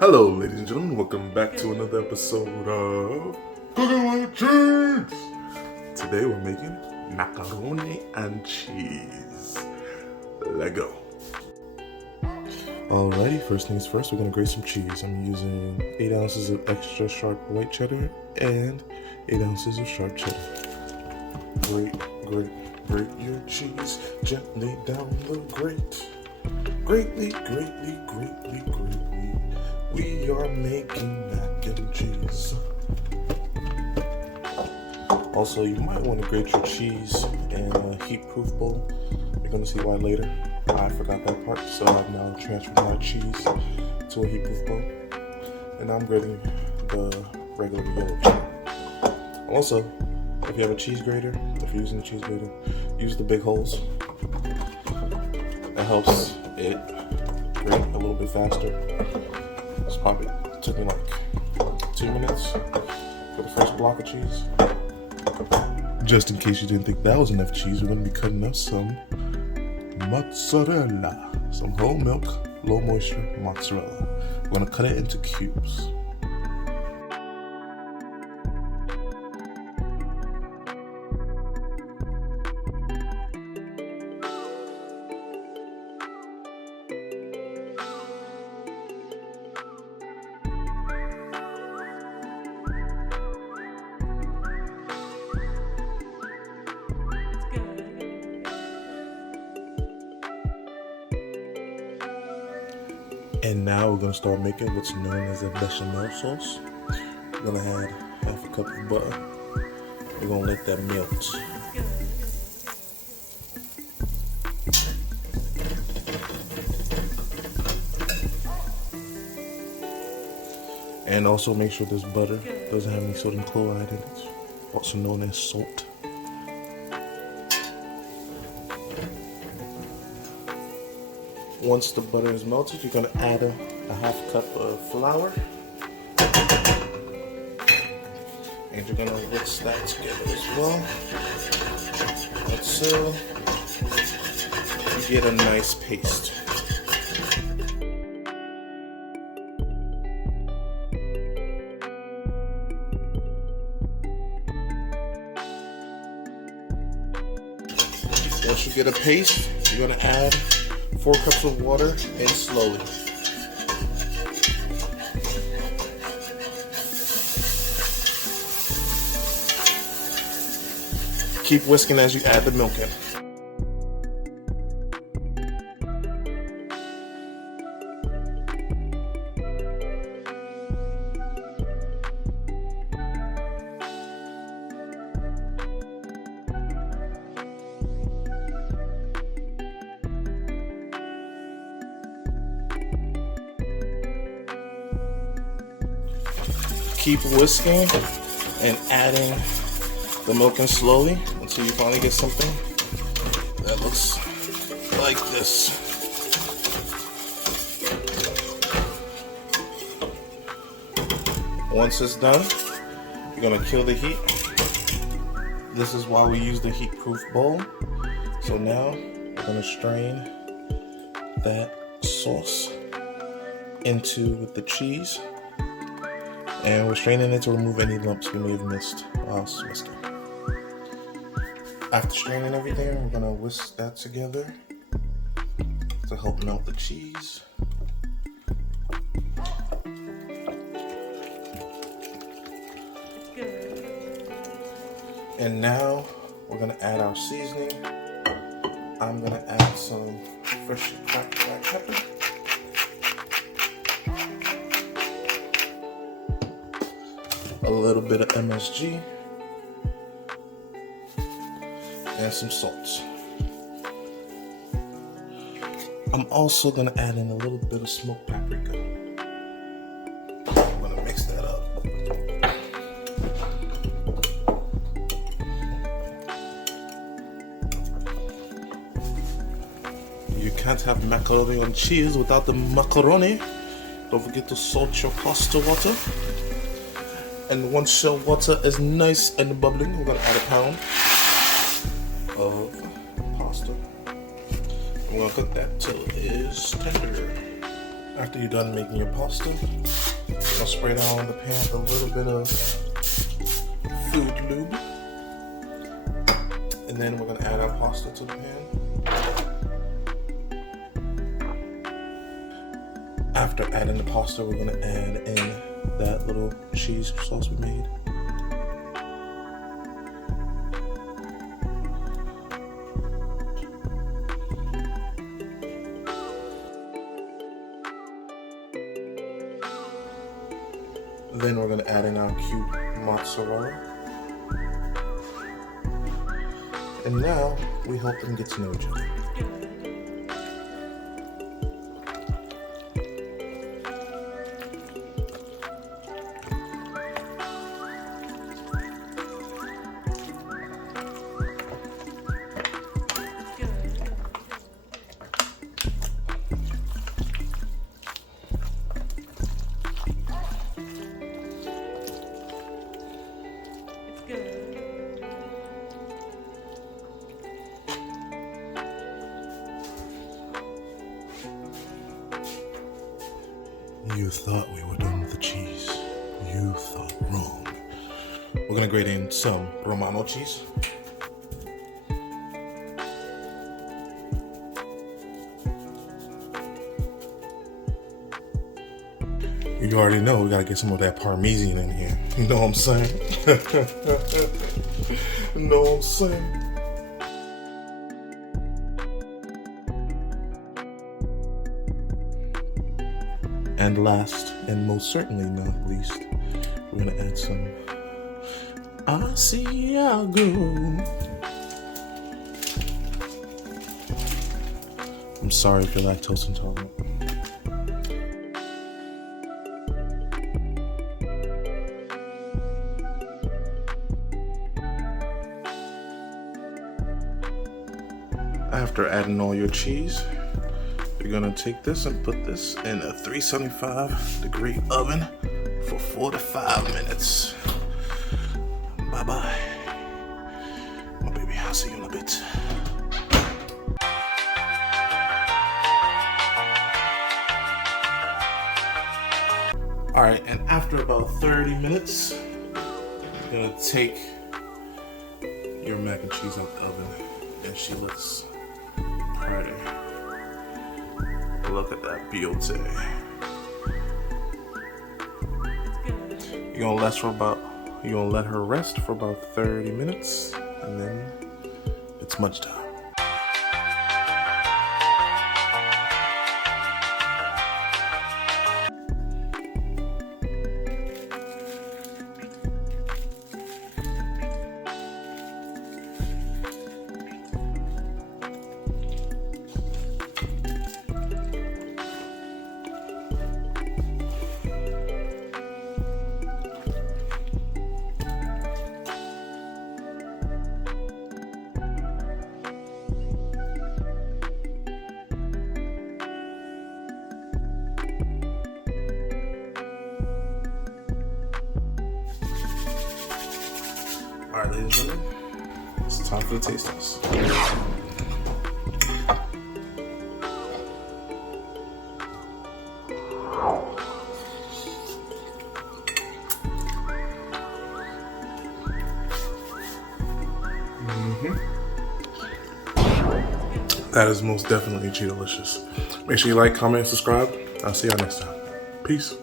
Hello, ladies and gentlemen. Welcome back to another episode of Cooking with Cheeds. Today we're making macaroni and cheese. Let go. Alrighty, first things first, we're gonna grate some cheese. I'm using 8 ounces of extra sharp white cheddar and 8 ounces of sharp cheddar. Grate your cheese gently down the grate. Greatly. We are making mac and cheese. Also, you might want to grate your cheese in a heat-proof bowl. You're going to see why later. I forgot that part, so I've now transferred my cheese to a heat-proof bowl. And I'm grating the regular yellow cheddar. Also, if you have a cheese grater, if you're using a cheese grater, use the big holes. That helps it grate a little bit faster. It's probably took me like 2 minutes for the first block of cheese. Just in case you didn't think that was enough cheese, we're going to be cutting up some mozzarella. Some whole milk, low moisture mozzarella. We're going to cut it into cubes. And now we're going to start making what's known as a bechamel sauce. We're going to add half a cup of butter. We're going to let that melt. And also make sure this butter doesn't have any sodium chloride in it, also known as salt. Once the butter is melted, you're going to add a half cup of flour. And you're going to mix that together as well. Until you get a nice paste. Once you get a paste, you're going to add 4 cups of water and slowly. Keep whisking as you add the milk in. Keep whisking and adding the milk in slowly until you finally get something that looks like this. Once it's done, you're going to kill the heat. This is why we use the heat-proof bowl. So now we're going to strain that sauce into the cheese. And we're straining it to remove any lumps we may have missed whilst whisking. After straining everything, we're gonna whisk that together to help melt the cheese. And now we're gonna add our seasoning. I'm gonna add some fresh cracked black pepper. A little bit of MSG, and some salt. I'm also going to add in a little bit of smoked paprika. I'm going to mix that up. You can't have macaroni and cheese without the macaroni. Don't forget to salt your pasta water. And once your water is nice and bubbling, we're going to add a pound of pasta. And we're going to cook that till it is tender. After you're done making your pasta, I'll spray down the pan with a little bit of food lube. And then we're gonna add our pasta to the pan. After adding the pasta, we're gonna add in that little cheese sauce we made. Then we're gonna add in our cute mozzarella. And now we help them get to know each other. You thought we were done with the cheese. You thought wrong. We're gonna grate in some Romano cheese. You already know we gotta get some of that Parmesan in here. You know what I'm saying? You know what I'm saying? And last, and most certainly not least, we're gonna add some Asiago. I'm sorry if you're lactose intolerant. After adding all your cheese, you're gonna take this and put this in a 375-degree oven for 4 to 5 minutes. Bye-bye. My baby, I'll see you in a bit. All right, and after about 30 minutes, you're gonna take your mac and cheese out the oven, and she looks pretty. Look at that beauty. You're gonna let her rest for about 30 minutes, and then it's munch time. All right, ladies and gentlemen, it's time for the taste test. That is most definitely delicious. Make sure you like, comment, and subscribe. I'll see y'all next time. Peace.